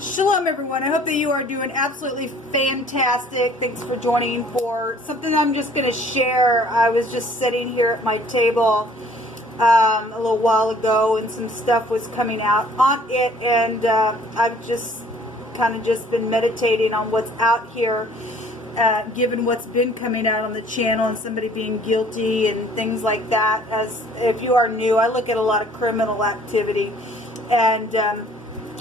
Shalom everyone, I hope that you are doing absolutely fantastic. Thanks for joining for something I'm just going to share. I was just sitting here at my table a little while ago and some stuff was coming out on it, and I've just kind of just been meditating on what's out here, given what's been coming out on the channel and somebody being guilty and things like that. As if you are new, I look at a lot of criminal activity, and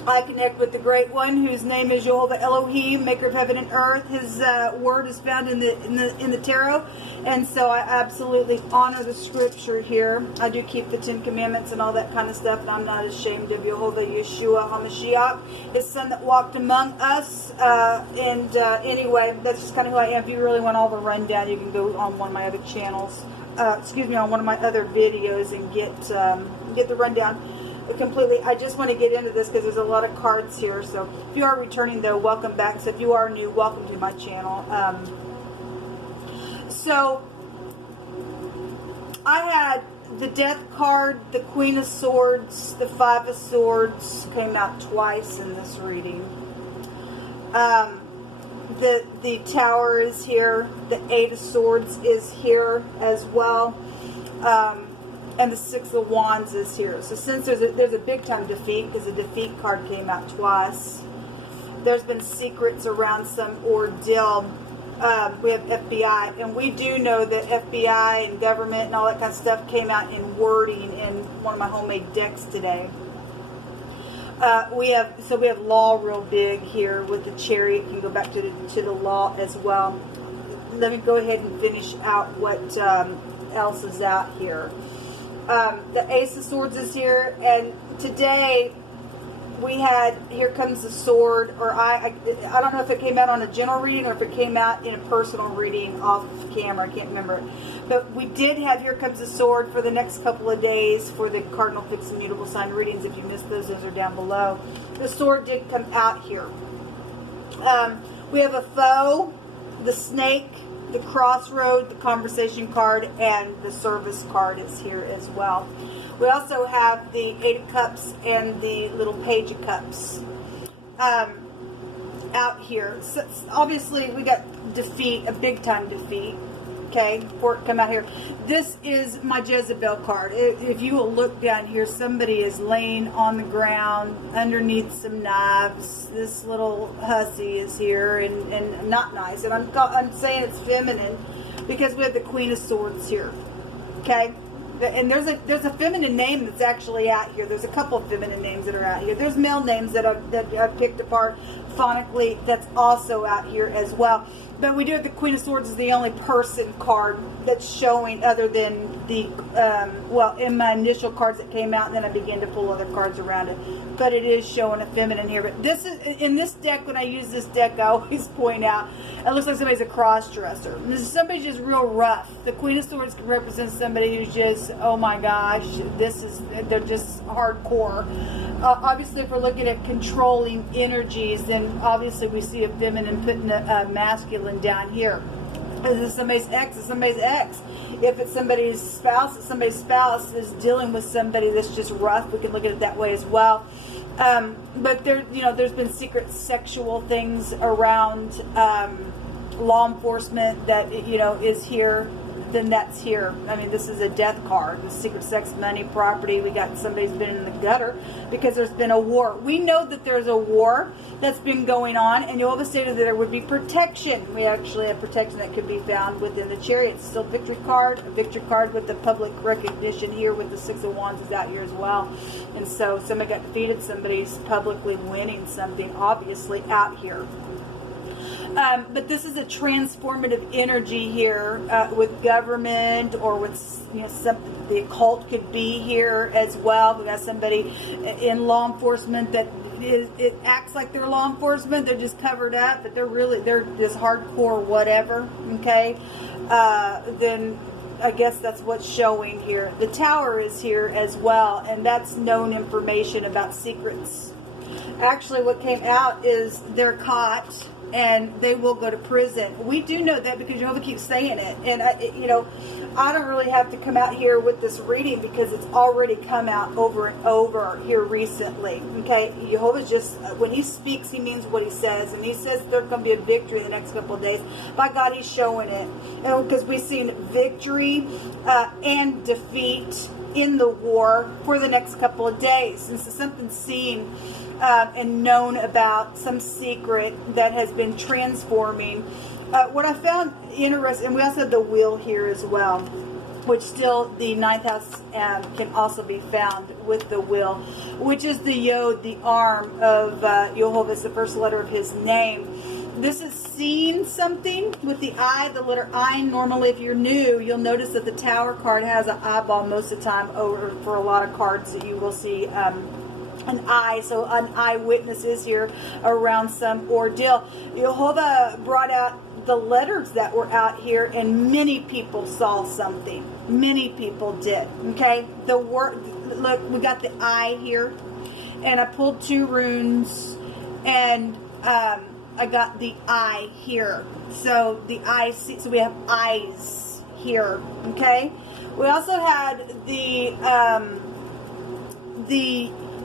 I connect with the Great One, whose name is Jehovah Elohim, Maker of heaven and earth. His word is found in the tarot, and so I absolutely honor the scripture here. I do keep the 10 Commandments and all that kind of stuff, and I'm not ashamed of Jehovah Yeshua HaMashiach, His Son that walked among us. Anyway, that's just kind of who I am. If you really want all the rundown, you can go on one of my other channels. On one of my other videos and get the rundown. Completely. I just want to get into this because there's a lot of cards here. So if you are returning, though, welcome back. So if you are new, welcome to my channel. So I had the Death card, the Queen of Swords, the Five of Swords came out twice in this reading. The Tower is here. The Eight of Swords is here as well. And the Six of Wands is here. So since there's a big time defeat, because the defeat card came out twice, there's been secrets around some ordeal. We have FBI, and we do know that FBI and government and all that kind of stuff came out in wording in one of my homemade decks today. We have law real big here with the Chariot. You can go back to the law as well. Let me go ahead and finish out what else is out here. The Ace of Swords is here, and today we had Here Comes the Sword, or I don't know if it came out on a general reading or if it came out in a personal reading off camera. I can't remember. But we did have Here Comes the Sword for the next couple of days for the Cardinal-FIXED-MUTABLE sign readings. If you missed those are down below. The sword did come out here. We have a foe, the snake, the crossroad, the conversation card, and the service card is here as well. We also have the Eight of Cups and the little Page of Cups out here. So obviously, we got defeat, a big time defeat. Okay, for it come out here. This is my Jezebel card. If you will look down here, somebody is laying on the ground underneath some knives. This little hussy is here, and not nice. And I'm saying it's feminine because we have the Queen of Swords here. Okay, and there's a feminine name that's actually out here. There's a couple of feminine names that are out here. There's male names that I've picked apart phonically that's also out here as well. But we do have the Queen of Swords is the only person card that's showing, other than the, in my initial cards that came out, and then I began to pull other cards around it. But it is showing a feminine here. But this is, in this deck, when I use this deck, I always point out, it looks like somebody's a cross-dresser. This is somebody just real rough. The Queen of Swords can represent somebody who's just, oh my gosh, they're just hardcore. Obviously, if we're looking at controlling energies, then obviously we see a feminine putting a masculine down here. Is this somebody's ex? It's somebody's ex. If it's somebody's spouse, it's somebody's spouse is dealing with somebody that's just rough. We can look at it that way as well. But there's been secret sexual things around law enforcement that is here. Then that's here. I mean, this is a death card. The secret sex, money, property. We got somebody's been in the gutter because there's been a war. We know that there's a war that's been going on, and Jehovah stated that there would be protection. We actually have protection that could be found within the Chariot. Still victory card, a victory card with the public recognition here with the Six of Wands is out here as well. And so somebody got defeated. Somebody's publicly winning something, obviously, out here. But this is a transformative energy here with government, or with something. The occult could be here as well. We got somebody in law enforcement that it acts like they're law enforcement. They're just covered up, but they're just hardcore whatever. Okay, then I guess that's what's showing here. The Tower is here as well, and that's known information about secrets. Actually, what came out is they're caught and they will go to prison. We do know that because Jehovah keeps saying it. And, I don't really have to come out here with this reading because it's already come out over and over here recently. Okay? Jehovah's just, when he speaks, he means what he says. And he says there's going to be a victory in the next couple of days. By God, he's showing it. Because we've seen victory and defeat in the war for the next couple of days. And so something's seen and known about, some secret that has been transforming. What I found interesting, and we also have the wheel here as well, which still the ninth house can also be found with the wheel, which is the yod, the arm of Jehovah, the first letter of his name. This is seeing something with the eye, the letter I. Normally, if you're new, you'll notice that the Tower card has an eyeball most of the time. Over for a lot of cards that you will see an eye, so an eyewitness is here around some ordeal. Jehovah brought out the letters that were out here, and many people saw something. Many people did. Okay, the word. Look, we got the eye here, and I pulled 2 runes, and I got the eye here. So the eye. So we have eyes here. Okay. We also had the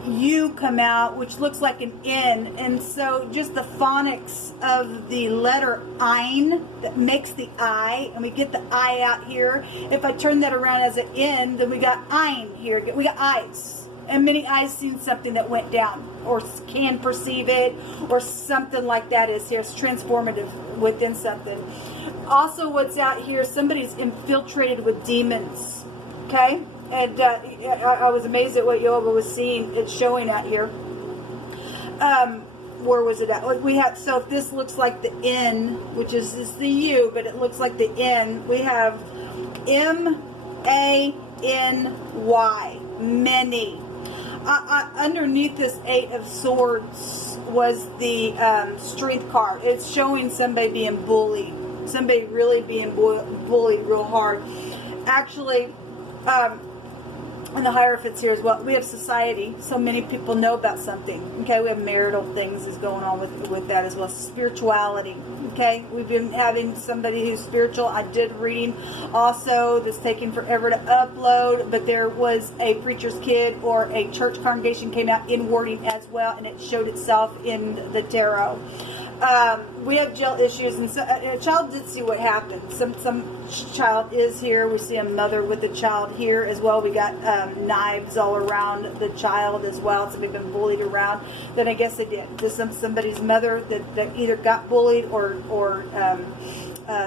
U come out, which looks like an N, and so just the phonics of the letter Ein that makes the I, and we get the I out here. If I turn that around as an N, then we got Ein here. We got eyes, and many eyes seen something that went down, or can perceive it, or something like that is here. It's transformative within something. Also, what's out here? Somebody's infiltrated with demons. Okay. And I was amazed at what Jehovah was seeing. It's showing out here. Where was it at? We have, so if this looks like the N, which is the U, but it looks like the N, we have M-A-N-Y. Many. Underneath this 8 of Swords was the Strength card. It's showing somebody being bullied. Somebody really being bullied real hard. Actually, and the Hierophants here as well. We have society, so many people know about something. Okay, we have marital things is going on with that as well. Spirituality. Okay, we've been having somebody who's spiritual. I did reading also that's taking forever to upload, but there was a preacher's kid or a church congregation came out in wording as well, and it showed itself in the tarot. We have jail issues, and so a child did see what happened. Some child is here. We see a mother with a child here as well. We got knives all around the child as well. So we've been bullied around. Then I guess they did. Just somebody's mother that either got bullied or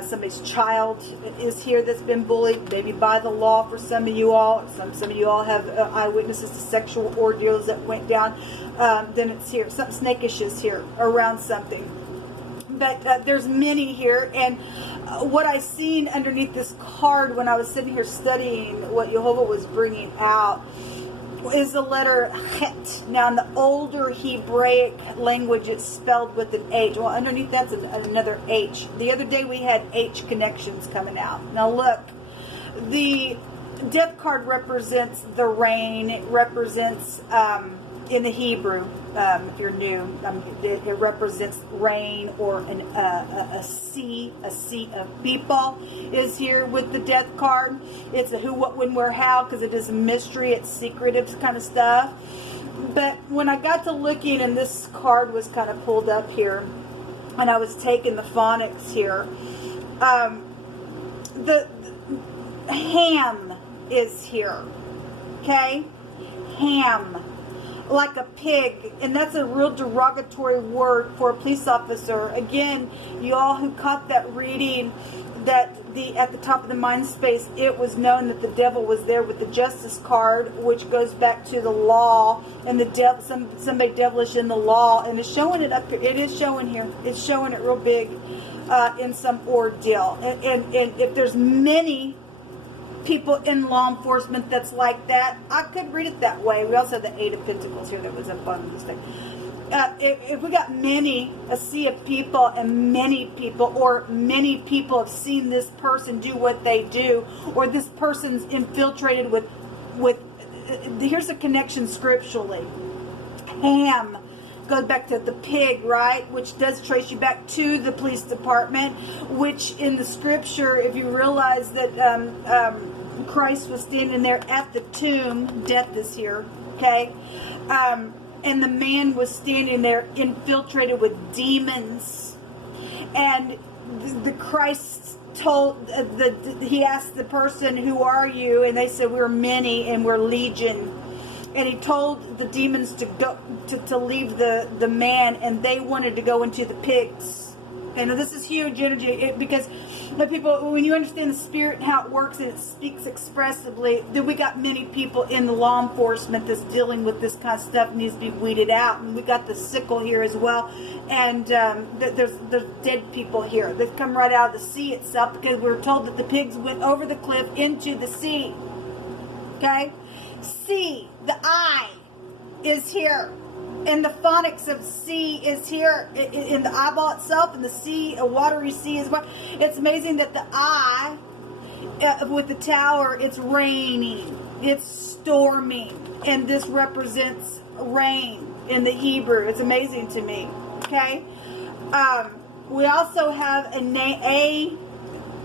somebody's child is here that's been bullied, maybe by the law for some of you all. Some of you all have eyewitnesses to sexual ordeals that went down. Then it's here. Something snakish is here around something. But there's many here, and what I seen underneath this card when I was sitting here studying what Jehovah was bringing out is the letter Het. Now, in the older Hebraic language, it's spelled with an H. Well, underneath that's another H. The other day we had H connections coming out. Now, look, the Death card represents the rain. It represents, in the Hebrew, if you're new, it represents rain or a sea of people is here with the Death card. It's a who, what, when, where, how, because it is a mystery. It's secretive kind of stuff. But when I got to looking, and this card was kind of pulled up here, and I was taking the phonics here, the ham is here. Okay? Ham. Like a pig, and that's a real derogatory word for a police officer. Again, you all who caught that reading, that at the top of the mind space, it was known that the devil was there with the Justice card, which goes back to the law, and the devil, somebody devilish in the law, and it's showing it up here. It is showing here. It's showing it real big in some ordeal, and if there's many people in law enforcement that's like that, I could read it that way. We also have the 8 of Pentacles here that was up on this thing. If we got a sea of people, and many people have seen this person do what they do, or this person's infiltrated with here's a connection scripturally. Ham goes back to the pig, right? Which does trace you back to the police department, which in the scripture, if you realize that Christ was standing there at the tomb, death is here, okay? And the man was standing there infiltrated with demons. And the Christ told, he asked the person, who are you? And they said, we're many and we're legion. And he told the demons to go to leave the man, and they wanted to go into the pigs. And this is huge energy because people, when you understand the spirit and how it works and it speaks expressively, then we got many people in the law enforcement that's dealing with this kind of stuff, needs to be weeded out. And we got the sickle here as well. And there's dead people here that come right out of the sea itself, because we were told that the pigs went over the cliff into the sea. Okay? Sea, the eye, is here. And the phonics of sea is here in the eyeball itself, and the sea, a watery sea as well. It's amazing that the eye, with the tower, it's raining, it's storming, and this represents rain in the Hebrew. It's amazing to me. Okay, we also have a name,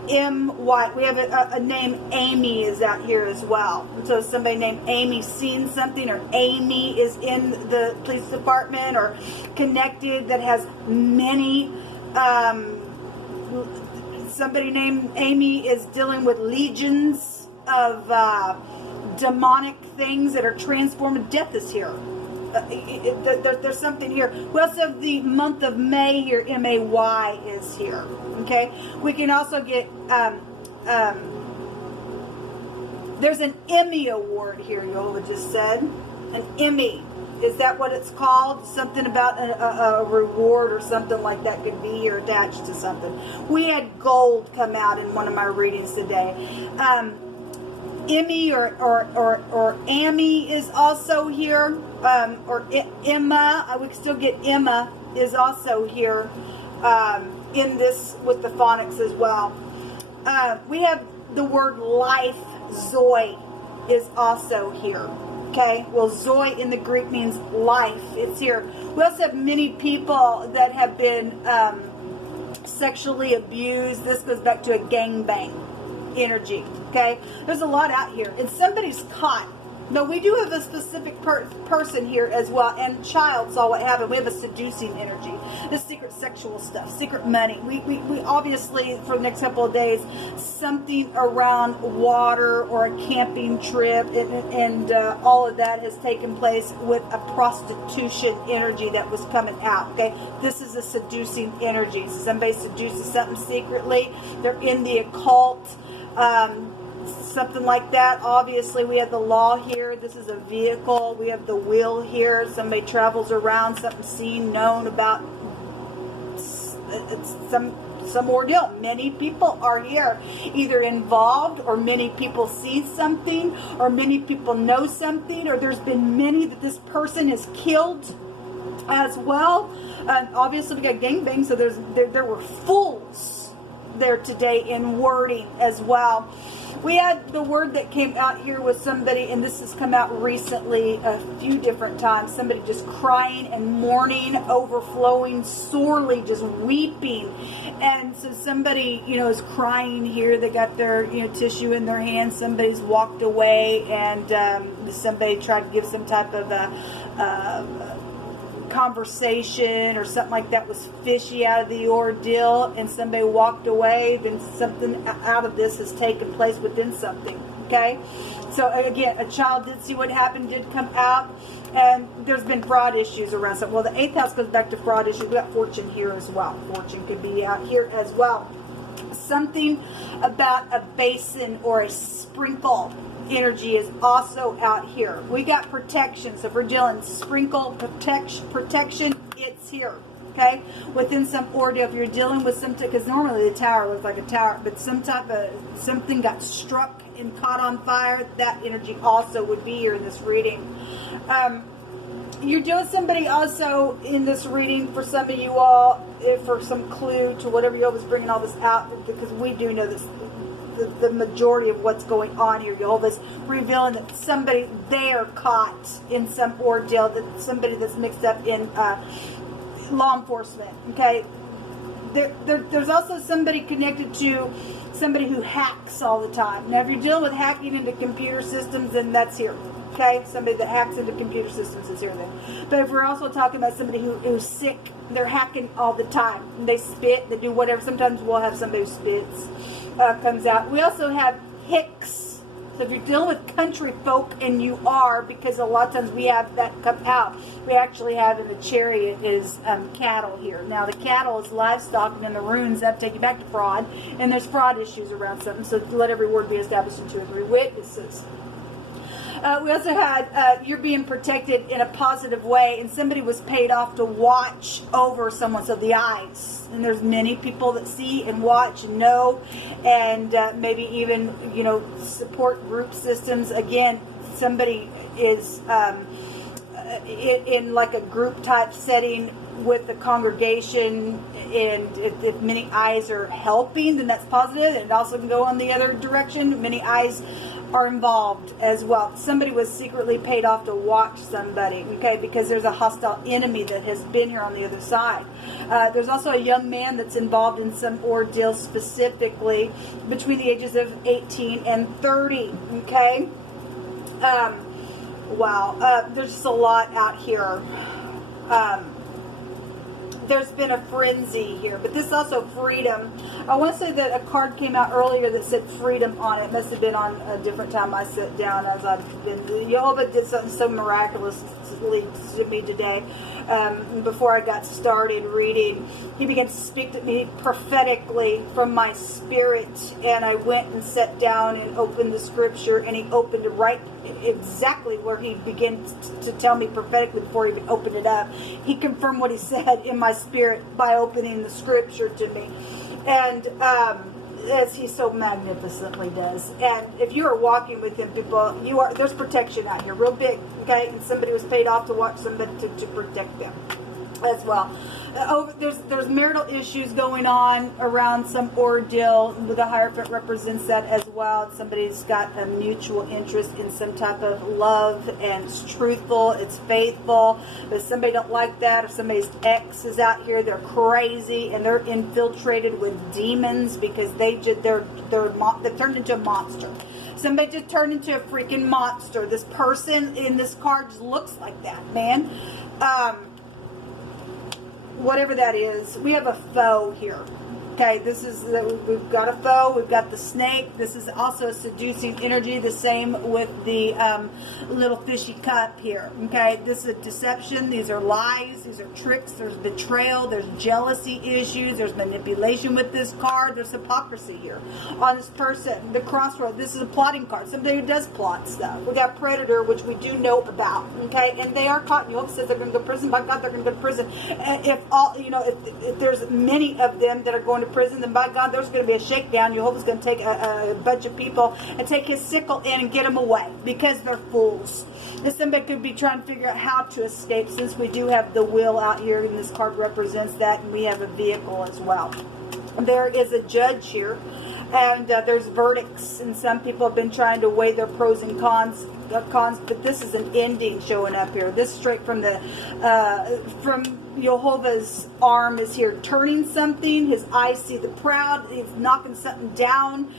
A-M-Y. We have a name, Amy, is out here as well. And so somebody named Amy seen something, or Amy is in the police department or connected, that has many. Somebody named Amy is dealing with legions of demonic things that are transformed. Death is here. There's something here. We also have the month of May here. M-A-Y is here. Okay. We can also get there's an Emmy award here. Yola just said an Emmy. Is that what it's called? Something about a reward or something like that could be here attached to something. We had gold come out in one of my readings today. Emmy or Amy is also here, or Emma. We can still get Emma is also here in this with the phonics as well. We have the word life, Zoe, is also here. Okay, well, Zoe in the Greek means life. It's here. We also have many people that have been sexually abused. This goes back to a gangbang energy. Okay, there's a lot out here, and somebody's caught. No, we do have a specific person here as well, and child saw what happened. We have a seducing energy, the secret sexual stuff, secret money. We obviously, for the next couple of days, something around water or a camping trip, and all of that has taken place with a prostitution energy that was coming out. Okay, this is a seducing energy. So somebody seduces something secretly. They're in the occult. Something like that. Obviously, we have the law here. This is a vehicle. We have the wheel here. Somebody travels around, something seen, known about. It's some ordeal. Many people are here, either involved, or many people see something, or many people know something, or there's been many that this person is killed as well. Obviously, we got gangbang, so there were fools there today in wording as well. We had the word that came out here with somebody, and this has come out recently a few different times, somebody just crying and mourning, overflowing, sorely just weeping. And so somebody, is crying here. They got their, tissue in their hand. Somebody's walked away, and somebody tried to give some type of conversation or something like that, was fishy out of the ordeal, and somebody walked away. Then something out of this has taken place within something. Okay, so again, a child did see what happened, did come out, and there's been fraud issues around something. Well, the 8th house goes back to fraud issues. We got fortune here as well. Fortune could be out here as well. Something about a basin or a sprinkle energy is also out here. We got protection. So if we're dealing sprinkle, protection, it's here. Okay? Within some ordeal, if you're dealing with something, because normally the tower looks like a tower, but some type of, something got struck and caught on fire, that energy also would be here in this reading. You're doing somebody also in this reading, for some of you all, for some clue to whatever you all was bringing all this out, because we do know this. the majority of what's going on here. Jehovah's revealing that somebody, they are caught in some ordeal, that somebody that's mixed up in law enforcement, okay? There's also somebody connected to somebody who hacks all the time. Now, if you're dealing with hacking into computer systems, then that's here. Okay, somebody that hacks into computer systems is here then. But if we're also talking about somebody who's sick, they're hacking all the time. They spit, they do whatever. Sometimes we'll have somebody who spits, comes out. We also have hicks. So if you're dealing with country folk, and you are, because a lot of times we have that come out. We actually have in the chariot is cattle here. Now the cattle is livestock, and then the runes that take you back to fraud. And there's fraud issues around something. So let every word be established in 2 or 3 witnesses. We also had you're being protected in a positive way, and somebody was paid off to watch over someone. So the eyes, and there's many people that see and watch and know, and maybe even support group systems. Again, somebody is in like a group type setting with the congregation, and if many eyes are helping, then that's positive. And it also can go on the other direction. Many eyes are involved as well. Somebody was secretly paid off to watch somebody, okay, because there's a hostile enemy that has been here on the other side. There's also a young man that's involved in some ordeal, specifically between the ages of 18 and 30, okay. Wow, there's just a lot out here. There's been a frenzy here, but this is also freedom. I want to say that a card came out earlier that said freedom on it. It must have been on a different time I sat down, as I've been. Jehovah did something so miraculously to me today. Before I got started reading, he began to speak to me prophetically from my spirit, and I went and sat down and opened the scripture, and he opened it right exactly where he began to tell me prophetically before he even opened it up. He confirmed what he said in my spirit by opening the scripture to me, and as he so magnificently does. And if you are walking with him, people, there's protection out here, real big, okay? And somebody was paid off to watch somebody to protect them as well. There's marital issues going on around some ordeal. The Hierophant represents that as well. Somebody's got a mutual interest in some type of love, and it's truthful, it's faithful. But if somebody don't like that, if somebody's ex is out here, they're crazy and they're infiltrated with demons because they've turned into a monster. Somebody just turned into a freaking monster. This person in this card just looks like that, man. Whatever that is, we have a foe here. Okay, we've got a foe, we've got the snake. This is also a seducing energy, the same with the little fishy cup here. Okay, this is a deception, these are lies, these are tricks, there's betrayal, there's jealousy issues, there's manipulation with this card, there's hypocrisy here on this person. The crossroad, this is a plotting card, somebody who does plot stuff. We got predator, which we do know about, okay, and they are caught. Jehovah says they're going to go to prison. By God, they're going to go to prison. If there's many of them that are going to prison, then by God, there's going to be a shakedown. Jehovah's going to take a bunch of people and take his sickle in and get them away because they're fools. And somebody could be trying to figure out how to escape, since we do have the will out here, and this card represents that, and we have a vehicle as well. There is a judge here, and there's verdicts, and some people have been trying to weigh their pros and cons, but this is an ending showing up here. This straight from Jehovah's arm is here, turning something. His eyes see the proud. He's knocking something down.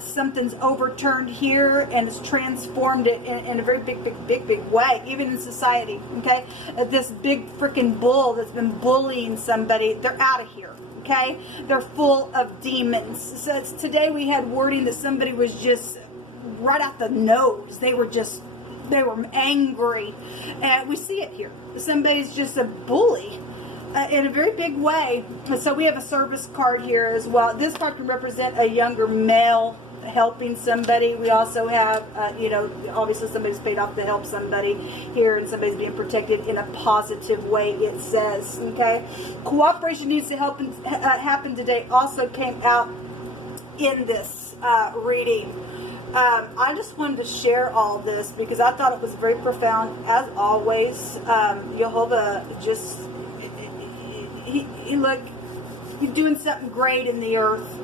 Something's overturned here, and it's transformed it in a very big way, even in society. Okay, this big freaking bull that's been bullying somebody, they're out of here. Okay, they're full of demons. So today we had wording that somebody was just right out the nose. They were angry, and we see it here. Somebody's just a bully in a very big way. So we have a service card here as well. This card can represent a younger male helping somebody. We also have, obviously somebody's paid off to help somebody here, and somebody's being protected in a positive way, it says. Okay, cooperation needs to happen today also came out in this reading. I just wanted to share all this because I thought it was very profound, as always. Jehovah just, he's doing something great in the earth.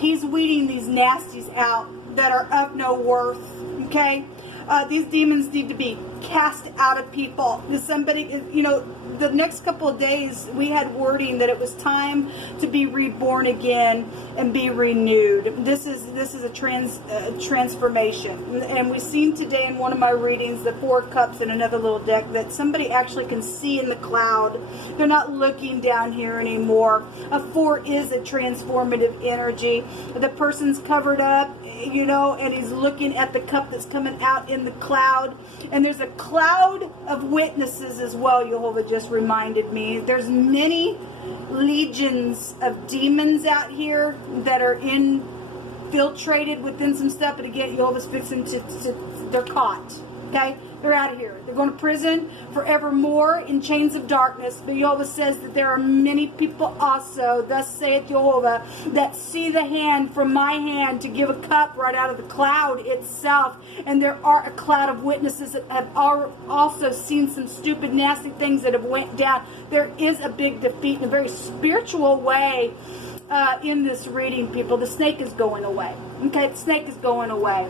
He's weeding these nasties out that are of no worth, okay? These demons need to be cast out of people. Somebody, you know, the next couple of days we had wording that it was time to be reborn again and be renewed. This is a transformation, and we've seen today in one of my readings the 4 cups in another little deck that somebody actually can see in the cloud. They're not looking down here anymore. A 4 is a transformative energy. The person's covered up, you know, and he's looking at the cup that's coming out in the cloud, and there's a cloud of witnesses as well. Jehovah just reminded me there's many legions of demons out here that are infiltrated within some stuff, but again, Jehovah's fixing to they're caught, okay? They're out of here. They're going to prison forevermore in chains of darkness. But Jehovah says that there are many people also, thus saith Jehovah, that see the hand from my hand to give a cup right out of the cloud itself. And there are a cloud of witnesses that have also seen some stupid, nasty things that have went down. There is a big defeat in a very spiritual way in this reading, people. The snake is going away. Okay, the snake is going away.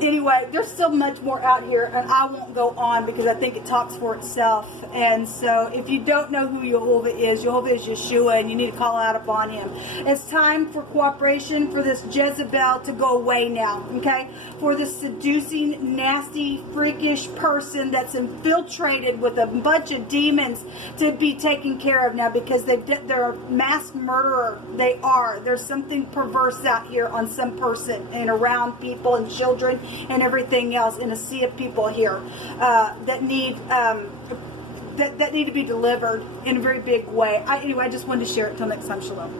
Anyway, there's still much more out here, and I won't go on because I think it talks for itself. And so if you don't know who Jehovah is Yeshua, and you need to call out upon him. It's time for cooperation for this Jezebel to go away now, okay? For this seducing, nasty, freakish person that's infiltrated with a bunch of demons to be taken care of now, because they're a mass murderer. They are. There's something perverse out here on some person and around people and children and everything else in a sea of people here that need that need to be delivered in a very big way. Anyway, I just wanted to share it. Till next time, shalom.